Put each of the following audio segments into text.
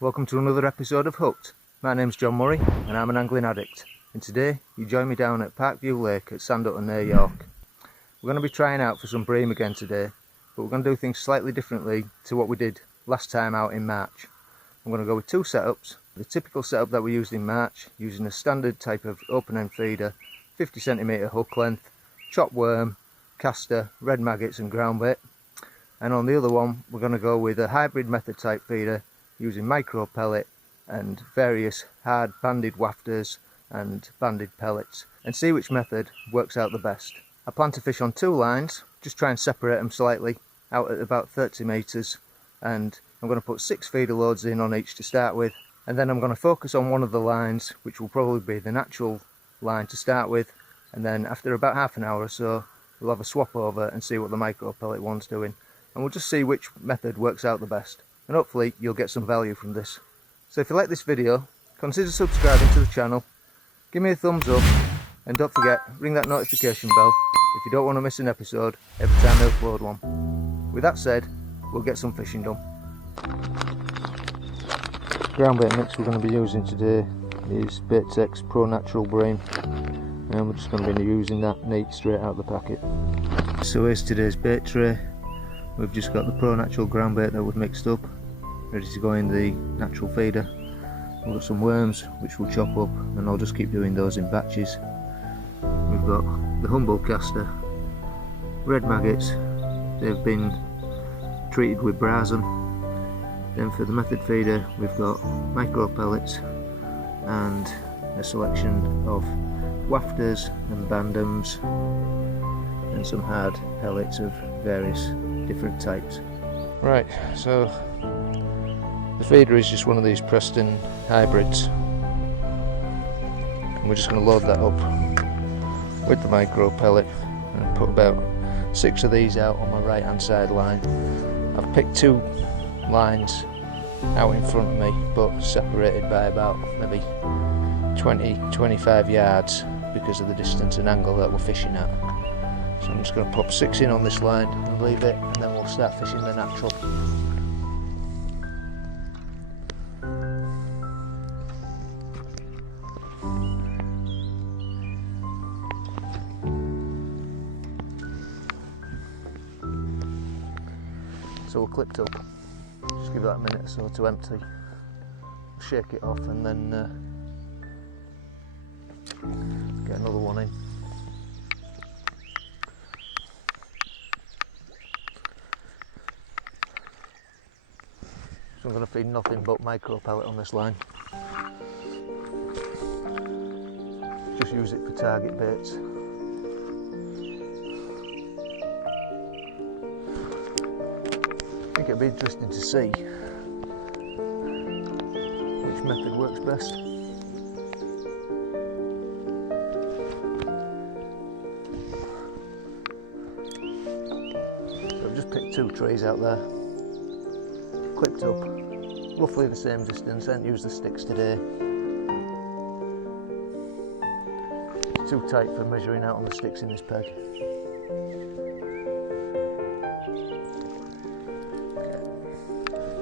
Welcome to another episode of Hooked. My name's John Murray and I'm an angling addict, and today you join me down at Park View Lake at Sand Hutton near York. We're going to be trying out for some bream again today, but we're going to do things slightly differently to what we did last time out in March. I'm going to go with two setups. The typical setup that we used in March, using a standard type of open end feeder, 50cm hook length, chopped worm, caster, red maggots and groundbait. And on the other one we're going to go with a hybrid method type feeder using micro pellet and various hard banded wafters and banded pellets, and see which method works out the best. I plan to fish on two lines, just try and separate them slightly out at about 30 metres, and I'm going to put 6 feeder loads in on each to start with, and then I'm going to focus on one of the lines, which will probably be the natural line to start with, and then after about half an hour or so we'll have a swap over and see what the micro pellet one's doing, and we'll just see which method works out the best. And hopefully you'll get some value from this. So if you like this video, consider subscribing to the channel, give me a thumbs up, and don't forget, ring that notification bell if you don't want to miss an episode every time I upload one. With that said, we'll get some fishing done. Groundbait mix we're going to be using today is Bait's Pro Natural Bream, and we're just going to be using that neat straight out of the packet. So here's today's bait tray. We've just got the Pro Natural groundbait that we've mixed up, ready to go in the natural feeder. We've got some worms which we'll chop up, and I'll just keep doing those in batches. We've got the humble caster, red maggots, they've been treated with brazen. Then for the method feeder we've got micro pellets and a selection of wafters and bandums and some hard pellets of various different types. Right, so the feeder is just one of these Preston hybrids, and we're just going to load that up with the micro pellet and put about 6 of these out on my right hand side line. I've picked 2 lines out in front of me, but separated by about maybe 20-25 yards because of the distance and angle that we're fishing at. So I'm just going to pop 6 in on this line and leave it, and then we'll start fishing the natural. So we're clipped up, just give that a minute or so to empty, shake it off, and then get another one in. So I'm going to feed nothing but micro pellet on this line. Just use it for target baits. I think it'd be interesting to see which method works best. So I've just picked 2 trays out there, clipped up, roughly the same distance. I haven't used the sticks today. It's too tight for measuring out on the sticks in this peg.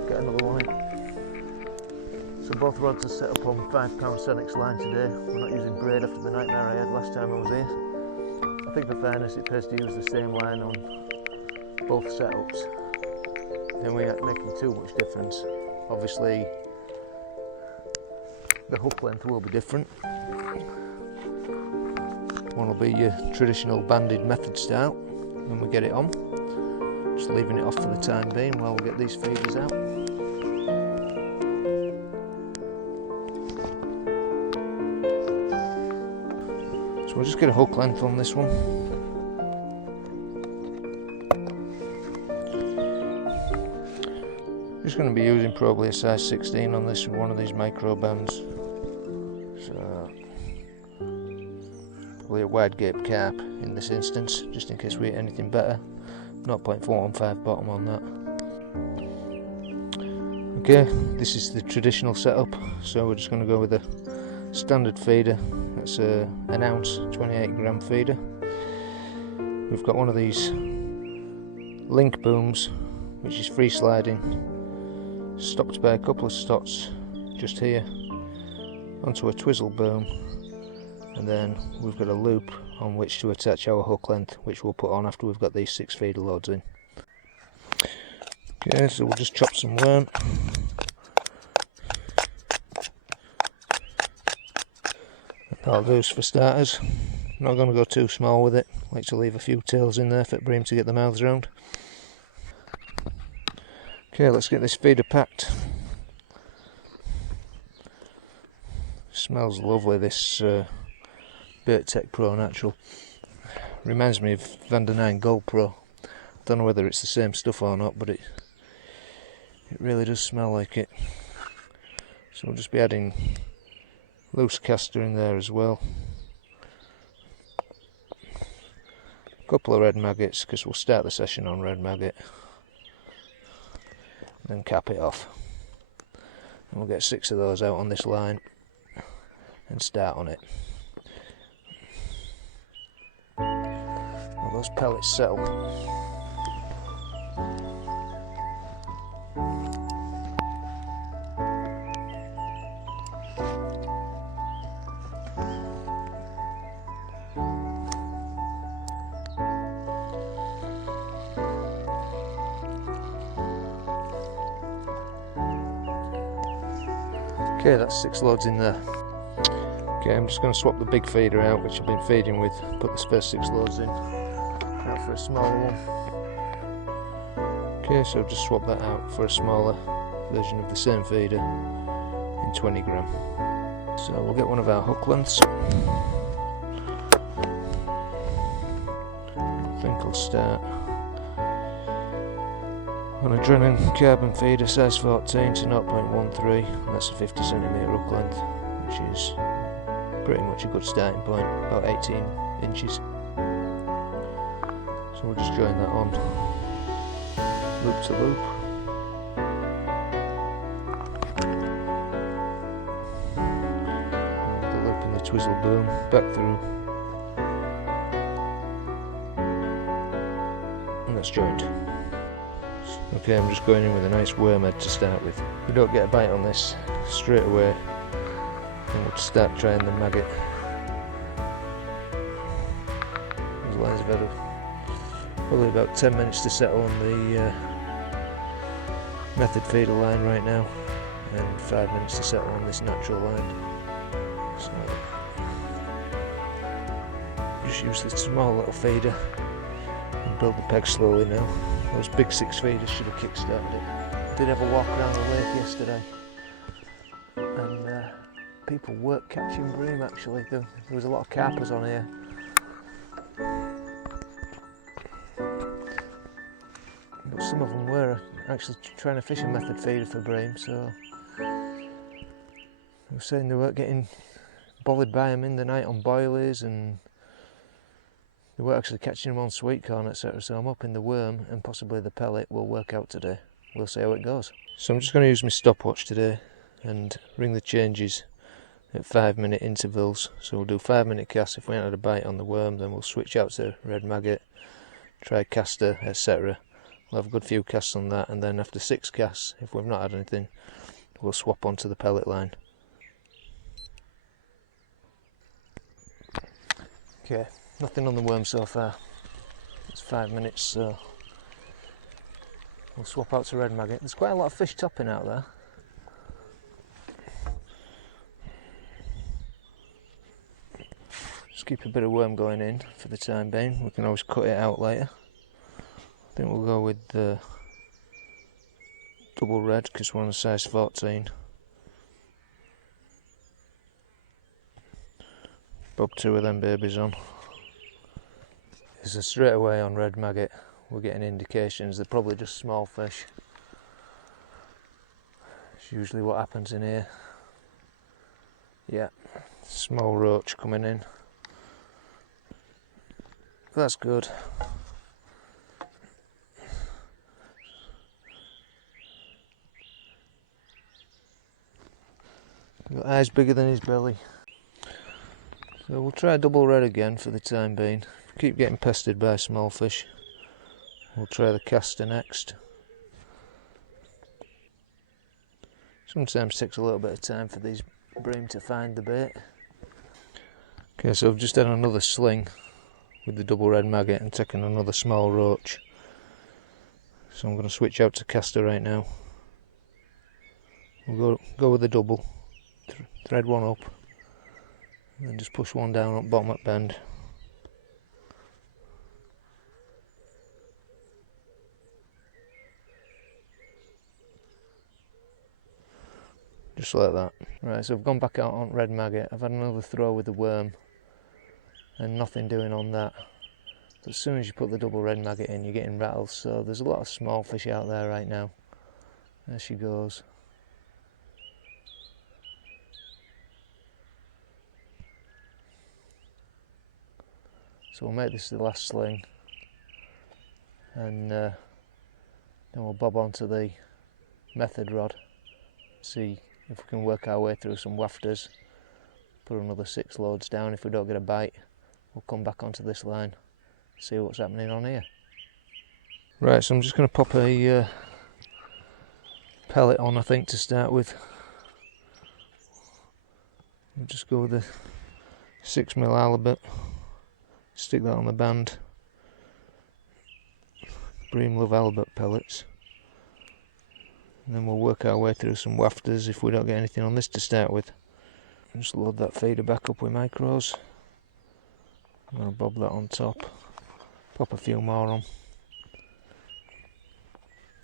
Get another one in. So both rods are set up on 5-pound Senex line today. We're not using braid after the nightmare I had last time I was here. I think for fairness it pays to use the same line on both setups. Then we aren't making too much difference. Obviously the hook length will be different. One will be your traditional banded method style when we get it on. Just leaving it off for the time being while we get these feeders out. So we'll just get a hook length on this one. Just going to be using probably a size 16 on this, one of these micro bands. So probably a wide gape carp in this instance, just in case we hit anything better. 0.415 bottom on that. Okay, this is the traditional setup, so we're just going to go with a standard feeder. That's an ounce 28 gram feeder. We've got one of these link booms which is free sliding, stopped by a couple of stots just here onto a twizzle boom, and then we've got a loop on which to attach our hook length, which we'll put on after we've got these 6 feeder loads in. Okay, so we'll just chop some worm. That'll do us for starters. Not going to go too small with it, like to leave a few tails in there for Bream to get the mouths round. Okay, let's get this feeder packed. Smells lovely, this Bait Tech Pro Natural. Reminds me of Van der Nine Gold Pro. Don't know whether it's the same stuff or not, but it really does smell like it. So we'll just be adding loose caster in there as well. A couple of red maggots, because we'll start the session on red maggot. Then cap it off. And we'll get 6 of those out on this line and start on it. Well, those pellets settle. Okay, that's 6 loads in there. Okay, I'm just going to swap the big feeder out, which I've been feeding with, put the first 6 loads in, out for a smaller one. Okay, so I've just swapped that out for a smaller version of the same feeder in 20 gram. So we'll get one of our hook lengths. I think I'll start on a Drennan carbon feeder size 14 to 0.13, and that's a 50cm hook length, which is pretty much a good starting point, about 18 inches. So we'll just join that on, loop to loop. And the loop in the twizzle boom, back through, and that's joined. Okay, I'm just going in with a nice worm head to start with. If we don't get a bite on this straight away, then we'll start trying the maggot. Those lines have had probably about 10 minutes to settle on the method feeder line right now, and 5 minutes to settle on this natural line. So just use this small little feeder and build the peg slowly now. Those big 6 feeders should have kick-started it. I did have a walk around the lake yesterday, and people weren't catching bream actually. There was a lot of carpers on here. But some of them were actually trying to fish a method feeder for bream, so they were saying they weren't getting bothered by them in the night on boilies, and they weren't actually catching them on sweet corn, etc. So I'm hoping the worm and possibly the pellet will work out today. We'll see how it goes. So I'm just going to use my stopwatch today and ring the changes at 5-minute intervals. So we'll do 5-minute casts. If we ain't had a bite on the worm, then we'll switch out to red maggot, try caster, etc. We'll have a good few casts on that, and then after 6 casts, if we've not had anything, we'll swap onto the pellet line. Okay, nothing on the worm so far. It's 5 minutes, so we'll swap out to red maggot. There's quite a lot of fish topping out there. Just keep a bit of worm going in for the time being. We can always cut it out later. I think we'll go with the double red because we're on a size 14. Bob 2 of them babies on. So straight away on red maggot we're getting indications they're probably just small fish. It's usually what happens in here. Yeah, small roach coming in. That's good. Got eyes bigger than his belly. So we'll try double red again for the time being. Keep getting pestered by small fish. We'll try the caster next. Sometimes takes a little bit of time for these bream to find the bait. Okay, so I've just done another sling with the double red maggot and taken another small roach. So I'm going to switch out to caster right now. We'll go with the double, thread one up, and then just push one down at bottom at bend. Just like that. Right, so I've gone back out on red maggot. I've had another throw with the worm and nothing doing on that. But as soon as you put the double red maggot in, you're getting rattles. So there's a lot of small fish out there right now. There she goes. So we'll make this the last sling, and then we'll bob onto the method rod, see if we can work our way through some wafters, put another 6 loads down. If we don't get a bite, we'll come back onto this line, see what's happening on here. Right, so I'm just going to pop a pellet on, I think, to start with. I'll just go with a 6mm halibut, stick that on the band. Bream love halibut pellets. And then we'll work our way through some wafters if we don't get anything on this to start with. Just load that feeder back up with micros. I'm going to bob that on top, pop a few more on.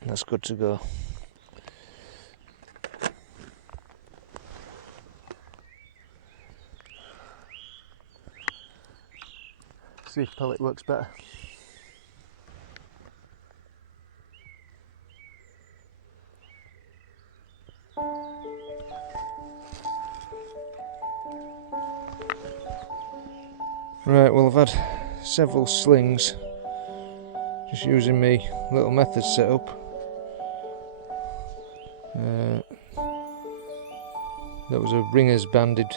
And that's good to go. See if pellet works better. Right, well, I've had several slings just using my little method setup. That was a ringer's banded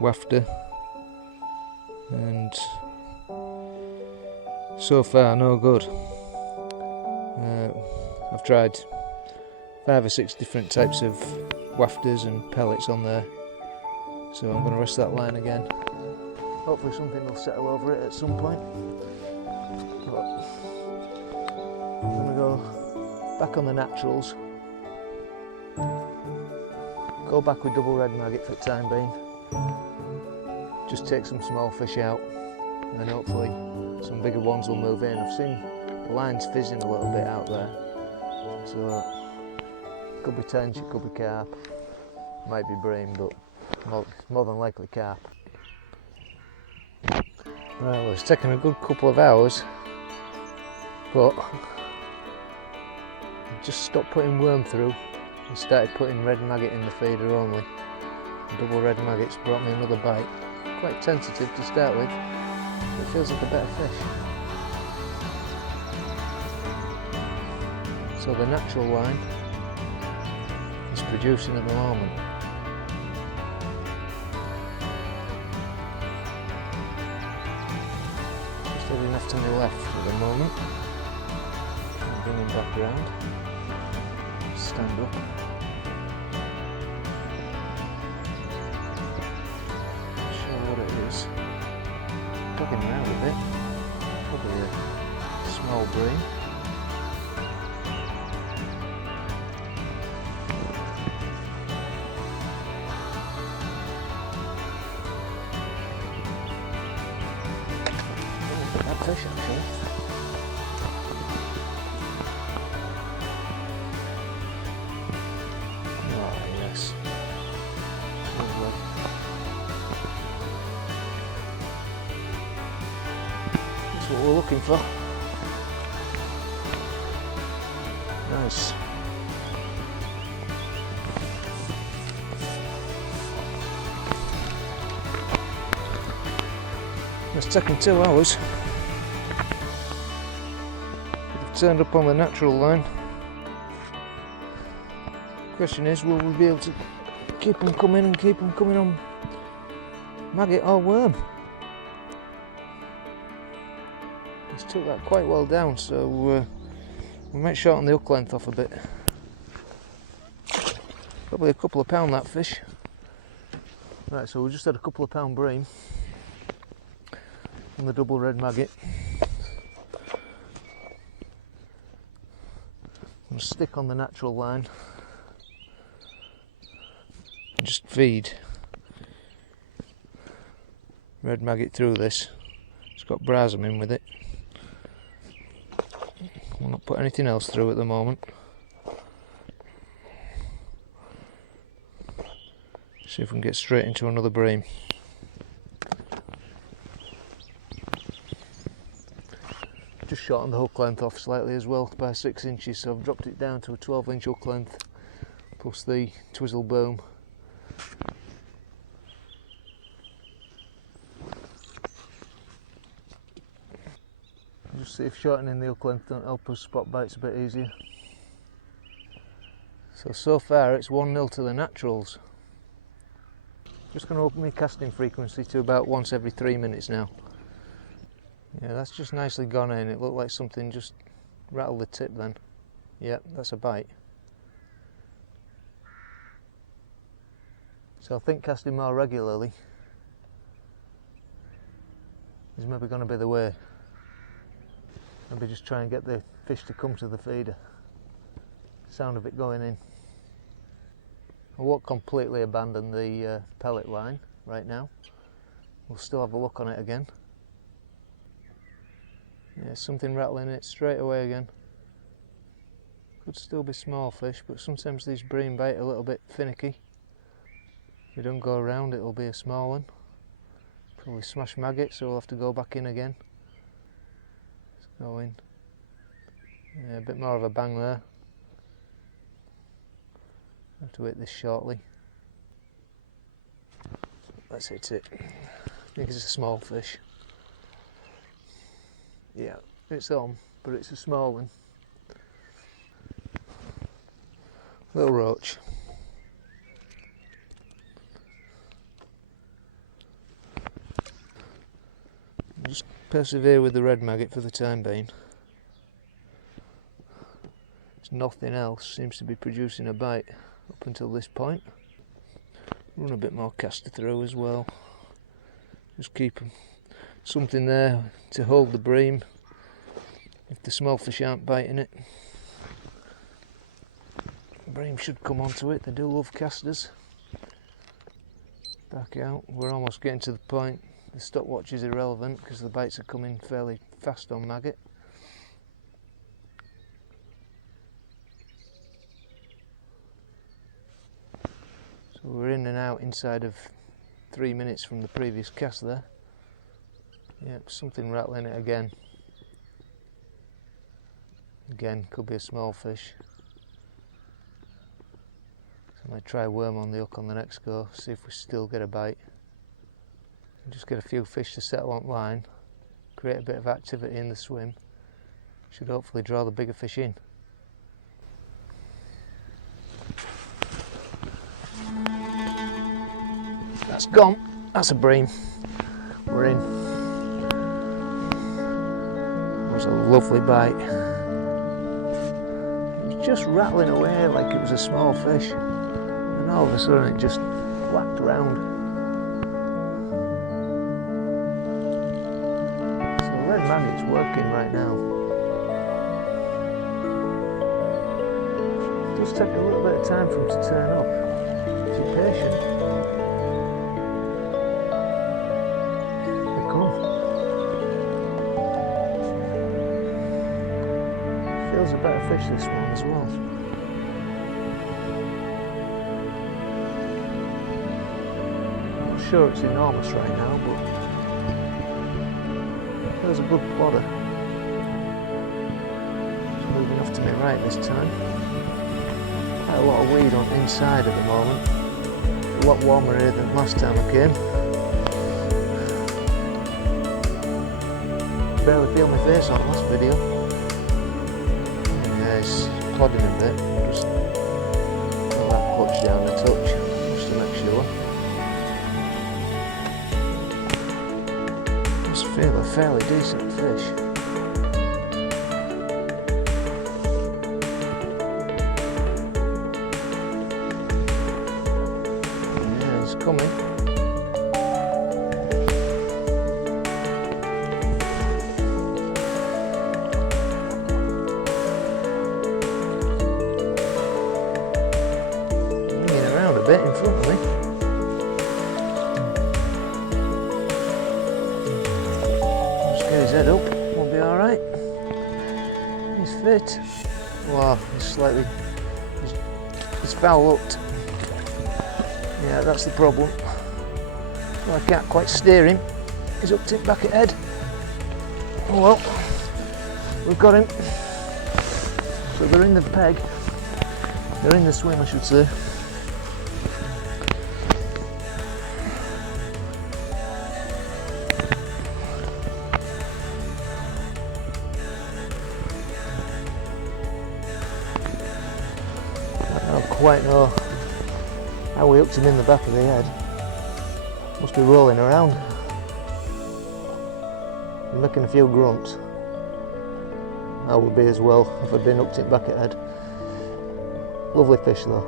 wafter, and so far no good. I've tried 5 or 6 different types of wafters and pellets on there, so I'm going to rest that line again. Hopefully something will settle over it at some point. But I'm going to go back on the naturals, go back with double red maggot for the time being, just take some small fish out, and then hopefully some bigger ones will move in. I've seen the lines fizzing a little bit out there, so it could be tench, it could be carp, might be bream, but more than likely carp. Right, well, it's taken a good couple of hours, but I just stopped putting worm through and started putting red maggot in the feeder only. Double red maggots brought me another bite. Quite tentative to start with, but it feels like a better fish. So the natural line is producing at the moment. Just heading off to my left at the moment. I'm bringing back round. Stand up. Tugging around a bit, probably a small bream. Oh, that fish actually. Oh yes, lovely. What we're looking for. Nice. It's taken 2 hours. We've turned up on the natural line. Question is, will we be able to keep them coming on maggot or worm? Took that quite well down, so we might shorten the hook length off a bit. Probably a couple of pound, that fish. Right, so we just had a couple of pound bream on the double red maggot. I'm going to stick on the natural line and just feed red maggot through this. It's got brasum in with it. We'll not put anything else through at the moment. See if we can get straight into another bream. Just shortened the hook length off slightly as well by 6 inches, so I've dropped it down to a 12-inch hook length plus the twizzle boom. Just see if shortening the hook length don't help us spot bites a bit easier. So far it's 1-0 to the naturals. Just going to up my casting frequency to about once every 3 minutes now. Yeah, that's just nicely gone in. It looked like something just rattled the tip then. Yep, that's a bite. So I think casting more regularly is maybe going to be the way. Maybe just try and get the fish to come to the feeder. Sound of it going in. I won't completely abandon the pellet line right now. We'll still have a look on it again. Yeah, something rattling it straight away again. Could still be small fish, but sometimes these bream bait are a little bit finicky. If we don't go around, it'll be a small one. Probably smash maggot, so we'll have to go back in again. Let's go in. Yeah, a bit more of a bang there. I'll have to hit this shortly. Let's hit it. I think it's a small fish. Yeah, it's on, but it's a small one. Little roach. Just persevere with the red maggot for the time being. There's nothing else seems to be producing a bite up until this point. Run a bit more caster through as well. Just keep something there to hold the bream if the small fish aren't biting it. The bream should come onto it, they do love casters. Back out, we're almost getting to the point. The stopwatch is irrelevant because the bites are coming fairly fast on maggot. So we're in and out inside of 3 minutes from the previous cast there. Yep, something rattling it again. Again, could be a small fish. So I might try a worm on the hook on the next go, see if we still get a bite. And just get a few fish to settle on line, create a bit of activity in the swim. Should hopefully draw the bigger fish in. That's gone. That's a bream. We're in. That was a lovely bite. It was just rattling away like it was a small fish. And all of a sudden it just whacked around. So the red maggot's working right now. It does take a little bit of time for him to turn up. If you're patient. Feels a better fish, this one as well. I'm not sure it's enormous right now, but feels a good plodder. It's moving off to my right this time. Quite a lot of weed on the inside at the moment. A lot warmer here than last time I came. Barely feel my face on last video. It's plodding a bit, just pull that clutch down a touch, just to make sure. Just feel a fairly decent fish. bit in front of me. Just get his head up, we'll be alright. He's fit. Wow, he's slightly, he's foul hooked. Yeah, that's the problem. Well, I can't quite steer him. He's up tipped back at head. Oh well, we've got him. So they're in the peg. They're in the swim, I should say. I don't quite know how we hooked him in the back of the head. Must be rolling around. I'm making a few grunts. I would be as well if I'd been hooked it back at head. Lovely fish though.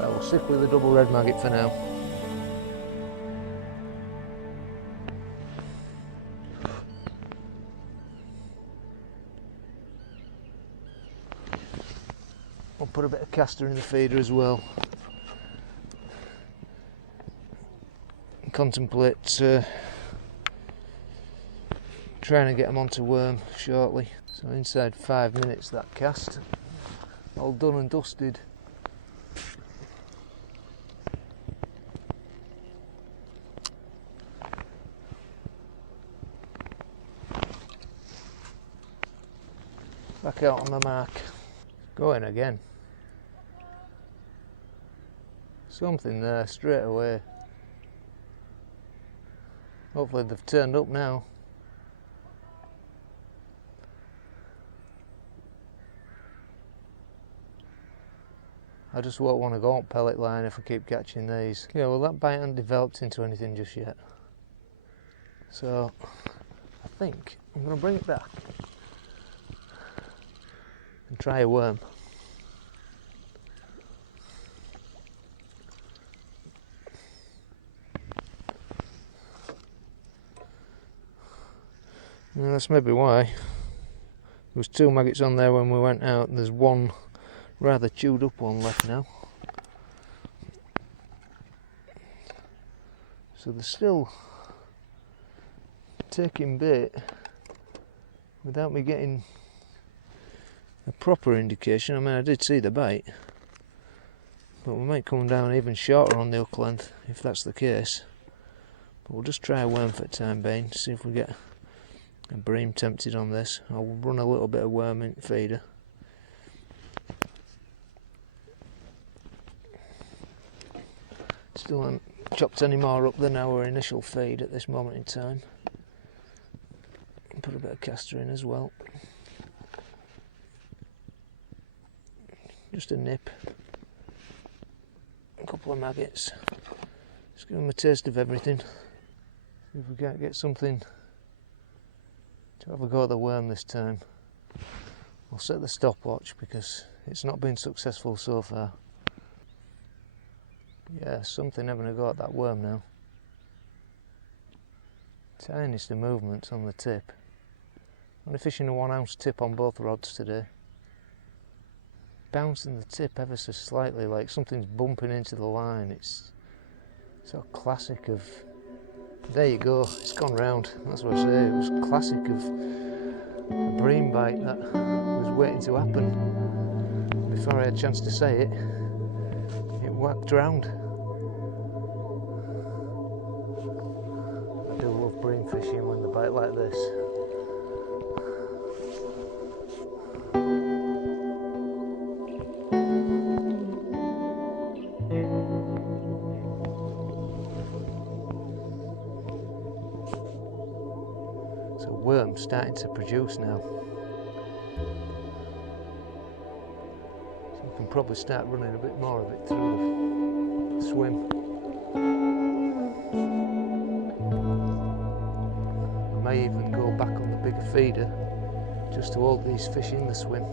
Right, we'll stick with the double red maggot for now. I'll put a bit of castor in the feeder as well. And contemplate trying to get them onto worm shortly. So inside 5 minutes that cast, all done and dusted. Back out on the mark. Going again. Something there straight away. Hopefully they've turned up now. I just won't want to go on pellet line if I keep catching these. Yeah, well that bite hasn't developed into anything just yet. So I think I'm going to bring it back and try a worm. Now that's maybe why. There was 2 maggots on there when we went out, and there's one rather chewed up one left now. So they're still taking bait without me getting a proper indication. I mean, I did see the bite, but we might come down even shorter on the hook length if that's the case. But we'll just try a worm for the time being, see if we get a bream tempted on this. I'll run a little bit of worm in the feeder. Still haven't chopped any more up than our initial feed at this moment in time. Put a bit of castor in as well. Just a nip. A couple of maggots. Just give them a taste of everything. See if we can't get something to have a go at the worm this time. I'll set the stopwatch because it's not been successful so far. Yeah, something having a go at that worm now. Tiniest of movements on the tip. Only fishing a 1 ounce tip on both rods today. Bouncing the tip ever so slightly, like something's bumping into the line. It's sort of classic of, there you go, it's gone round. That's what I say, it was classic of a bream bite that was waiting to happen. Before I had a chance to say it, it whacked round. I do love bream fishing when they bite like this. So worm's starting to produce now. So we can probably start running a bit more of it through the swim. I may even go back on the bigger feeder just to hold these fish in the swim.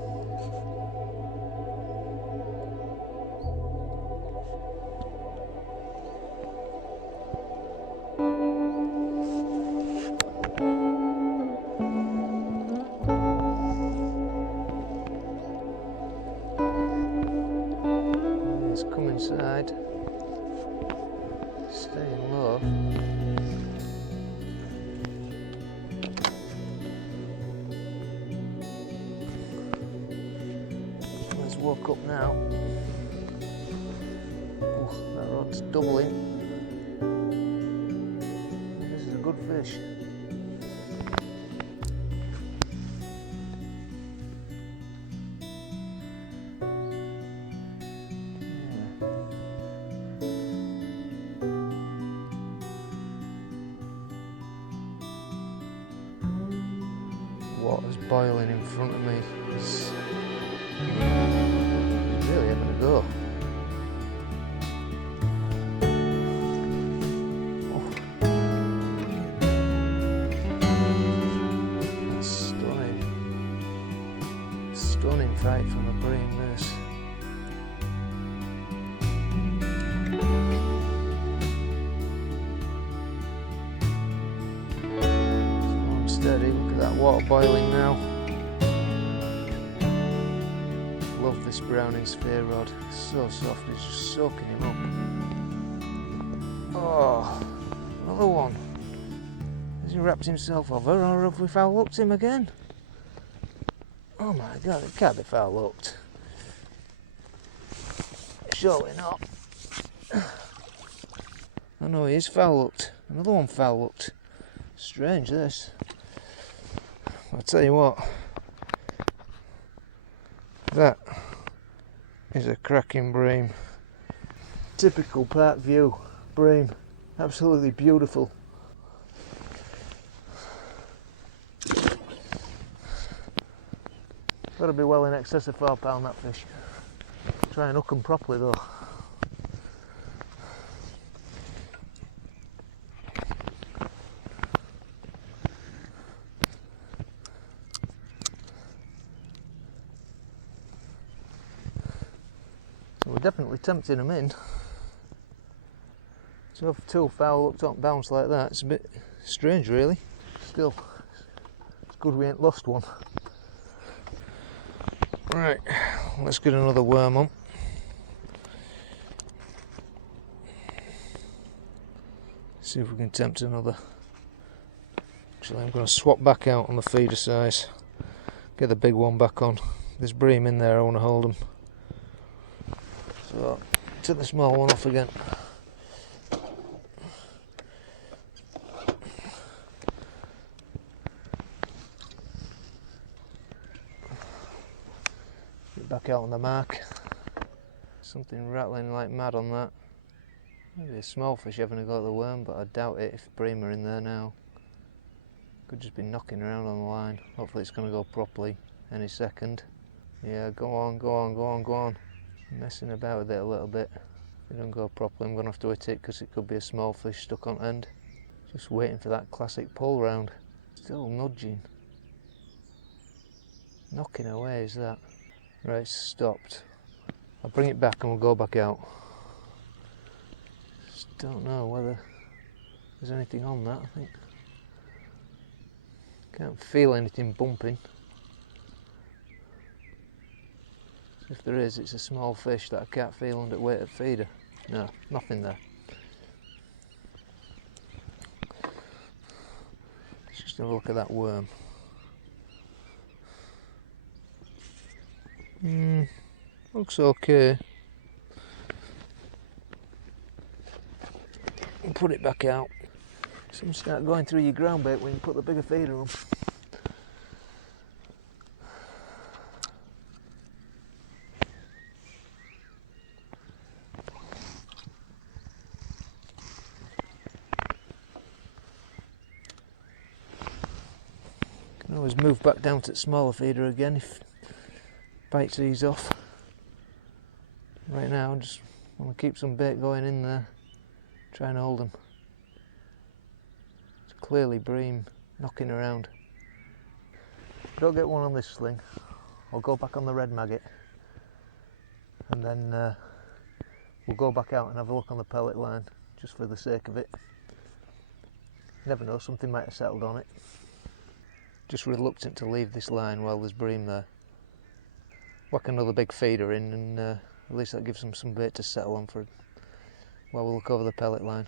woke up now. Oh, that rod's doubling. This is a good fish. Water's boiling in front of me. It's really having a go. Oh. That's stunning. Stunning fight from a bream, this. Steady, look at that water boiling now. Love this browning sphere rod, it's so soft, it's just soaking him up. Oh, another one. Has he wrapped himself over, or have we foul hooked him again? Oh my god, it can't be foul hooked. Surely not. Oh no, he is foul hooked. Another one foul hooked. Strange this. I'll tell you what, that is a cracking bream. Typical Park View bream, absolutely beautiful. Got to be well in excess of £4 that fish. Try and hook them properly though. We're definitely tempting them in. To have two foul hooked on bounce like that, it's a bit strange really. Still, it's good we ain't lost one. Right, let's get another worm on. See if we can tempt another. Actually, I'm going to swap back out on the feeder size. Get the big one back on. There's bream in there, I want to hold them. So, take the small one off again. Get back out on the mark. Something rattling like mad on that. Maybe a small fish having a go at the worm, but I doubt it if bream are in there now. Could just be knocking around on the line. Hopefully it's going to go properly any second. Yeah, go on, go on, go on, go on. Messing about with it a little bit. If it don't go properly, I'm going to have to hit it because it could be a small fish stuck on end. Just waiting for that classic pull round. Still nudging. Knocking away is that. Right, it's stopped. I'll bring it back and we'll go back out. Just don't know whether there's anything on that, I think. Can't feel anything bumping. If there is, it's a small fish that I can't feel under weight at feeder. No, nothing there. Let's just have a look at that worm. Looks okay. We'll put it back out. Some start going through your ground bait when you put the bigger feeder on. Can always move back down to the smaller feeder again if bites ease off. Right now I just want to keep some bait going in there, try and hold them. It's clearly bream knocking around. If I don't get one on this sling, I'll go back on the red maggot and then we'll go back out and have a look on the pellet line just for the sake of it. You never know, something might have settled on it. Just reluctant to leave this line while there's bream there. Whack another big feeder in and at least that gives them some bait to settle on for while we look over the pellet line.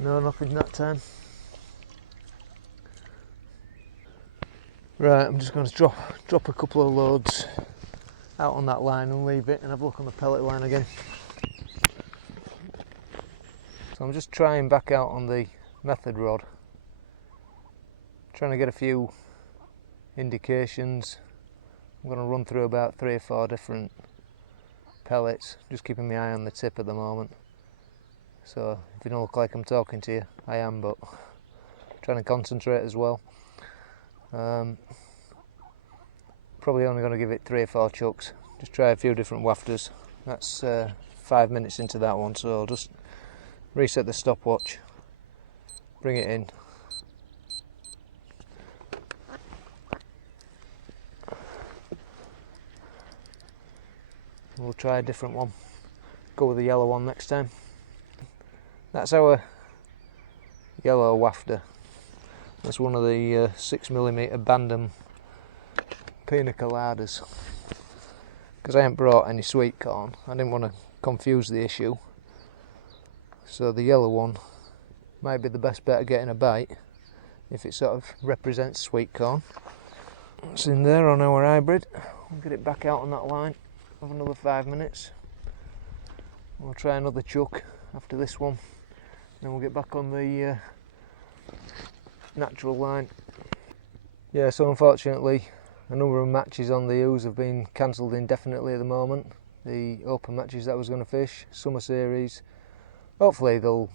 No, nothing that time. Right, I'm just going to drop a couple of loads out on that line and leave it and have a look on the pellet line again. So I'm just trying back out on the method rod, trying to get a few indications. I'm going to run through about 3 or 4 different pellets, just keeping my eye on the tip at the moment. So if you don't look like I'm talking to you, I am, but trying to concentrate as well. Probably only going to give it 3 or 4 chucks, just try a few different wafters. That's 5 minutes into that one, so I'll just reset the stopwatch, bring it in. We'll try a different one, go with the yellow one next time. That's our yellow wafter. That's one of the 6mm bandum pina coladas. Because I haven't brought any sweet corn, I didn't want to confuse the issue. So the yellow one might be the best bet of getting a bite if it sort of represents sweet corn. It's in there on our hybrid. We'll get it back out on that line, have another 5 minutes. We'll try another chuck after this one, then we'll get back on the natural line. Yeah, so unfortunately a number of matches on the ooze have been cancelled indefinitely at the moment. The open matches that I was going to fish, summer series, hopefully they'll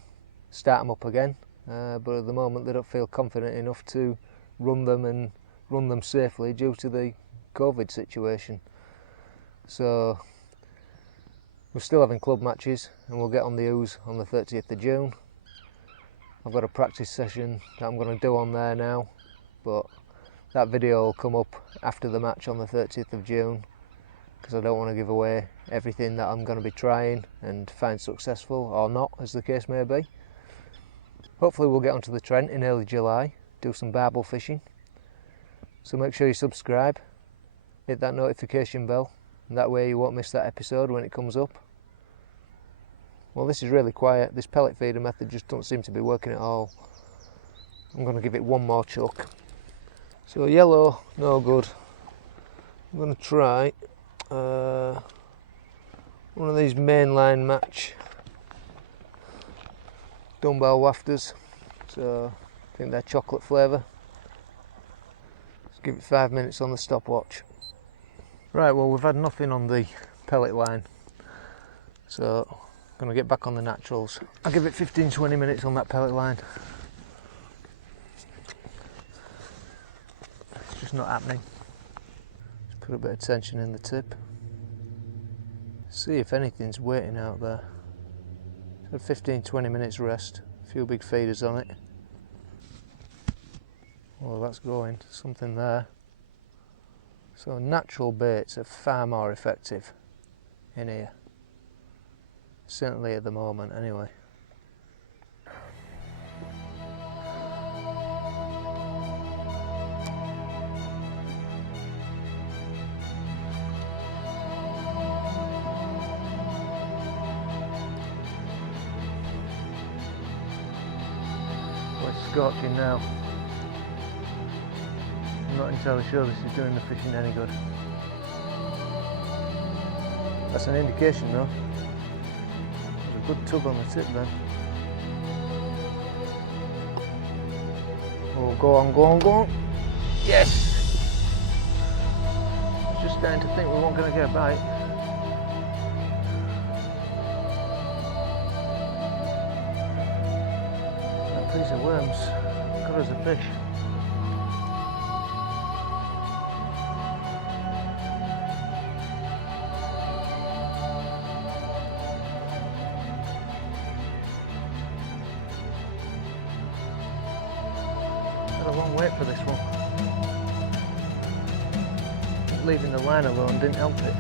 start them up again, but at the moment they don't feel confident enough to run them and run them safely due to the COVID situation. So we're still having club matches and we'll get on the ooze on the 30th of June. I've got a practice session that I'm going to do on there now, but that video will come up after the match on the 30th of June because I don't want to give away everything that I'm going to be trying and find successful or not, as the case may be. Hopefully we'll get onto the Trent in early July, do some barbel fishing. So make sure you subscribe, hit that notification bell, and that way you won't miss that episode when it comes up. Well, this is really quiet. This pellet feeder method just doesn't seem to be working at all. I'm going to give it one more chuck. So yellow, no good. I'm going to try one of these mainline match dumbbell wafters. So I think they're chocolate flavour. Let's give it 5 minutes on the stopwatch. Right, well we've had nothing on the pellet line, so I'm going to get back on the naturals. I'll give it 15-20 minutes on that pellet line. It's just not happening. Just put a bit of tension in the tip. See if anything's waiting out there. So 15-20 minutes rest, a few big feeders on it. Well, that's going, something there. So natural baits are far more effective in here. Certainly at the moment anyway. Well, it's scorching now. I'm not entirely sure this is doing the fishing any good. That's an indication though. There's a good tug on the tip then. Oh, go on, go on, go on. Yes! I was just starting to think we weren't going to get a bite. That piece of worm's good as a fish. Had a long wait for this one. Leaving the line alone didn't help it.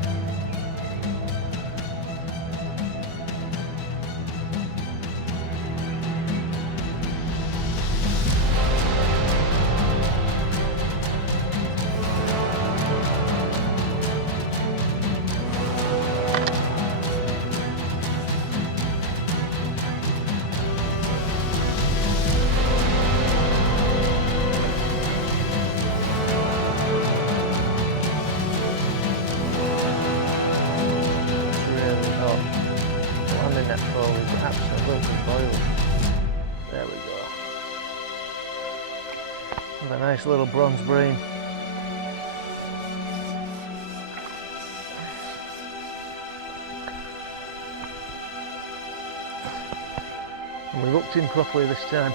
with a nice little bronze bream. And we hooked him properly this time.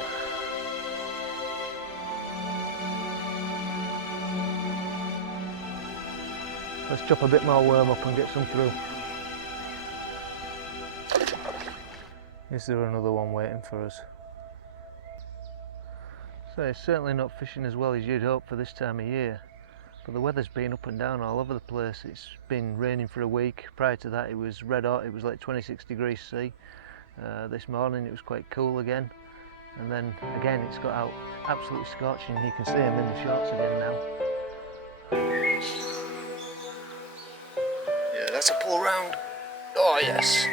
Let's chop a bit more worm up and get some through. Is there another one waiting for us? So it's certainly not fishing as well as you'd hope for this time of year, but the weather's been up and down all over the place. It's been raining for a week. Prior to that it was red hot, it was like 26 degrees C. This morning it was quite cool again, and then again it's got out absolutely scorching. You can see them in the shorts again now. Yeah, that's a pull round. Oh yes.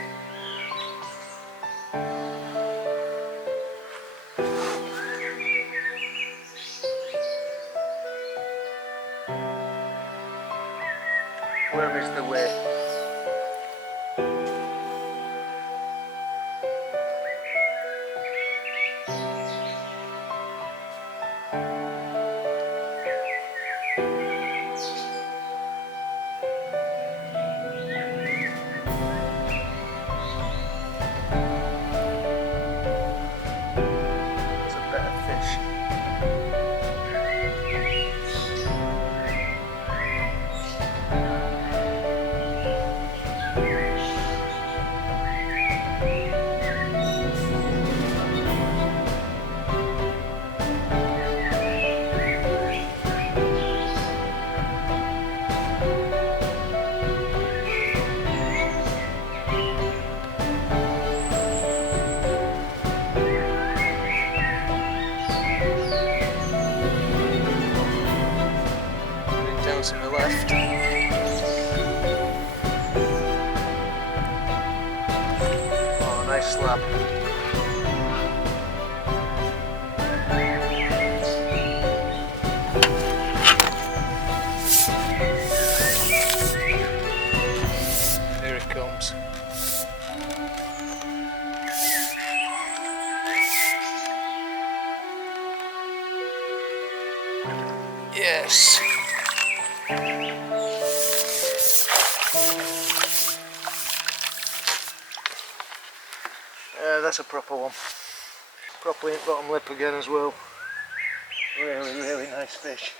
Worm is the way. It's a better fish. To the left. Oh, nice slab. Here it comes. Yes. That's a proper one. Properly at bottom lip again as well. Really, really nice fish.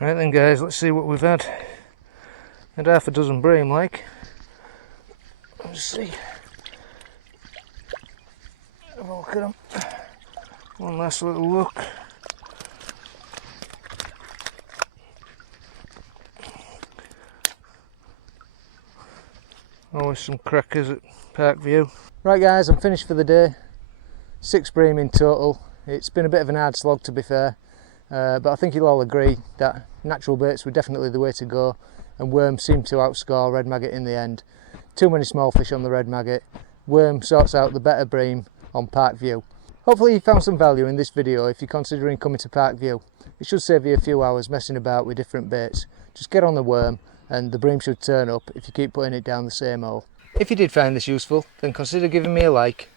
Right then guys, let's see what we've had. Had half a dozen bream like. Let's see. Have a look at them. One last little look. Always some crackers at Park View. Right guys, I'm finished for the day. 6 bream in total. It's been a bit of an hard slog to be fair, but I think you'll all agree that natural baits were definitely the way to go, and worm seemed to outscore red maggot in the end. Too many small fish on the red maggot. Worm sorts out the better bream on Park View. Hopefully you found some value in this video if you're considering coming to Park View. It should save you a few hours messing about with different baits. Just get on the worm and the bream should turn up if you keep putting it down the same hole. If you did find this useful, then consider giving me a like.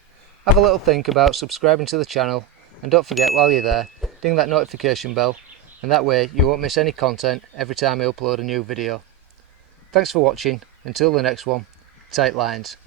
Have a little think about subscribing to the channel, and don't forget while you're there, ding that notification bell, and that way you won't miss any content every time I upload a new video. Thanks for watching. Until the next one, tight lines.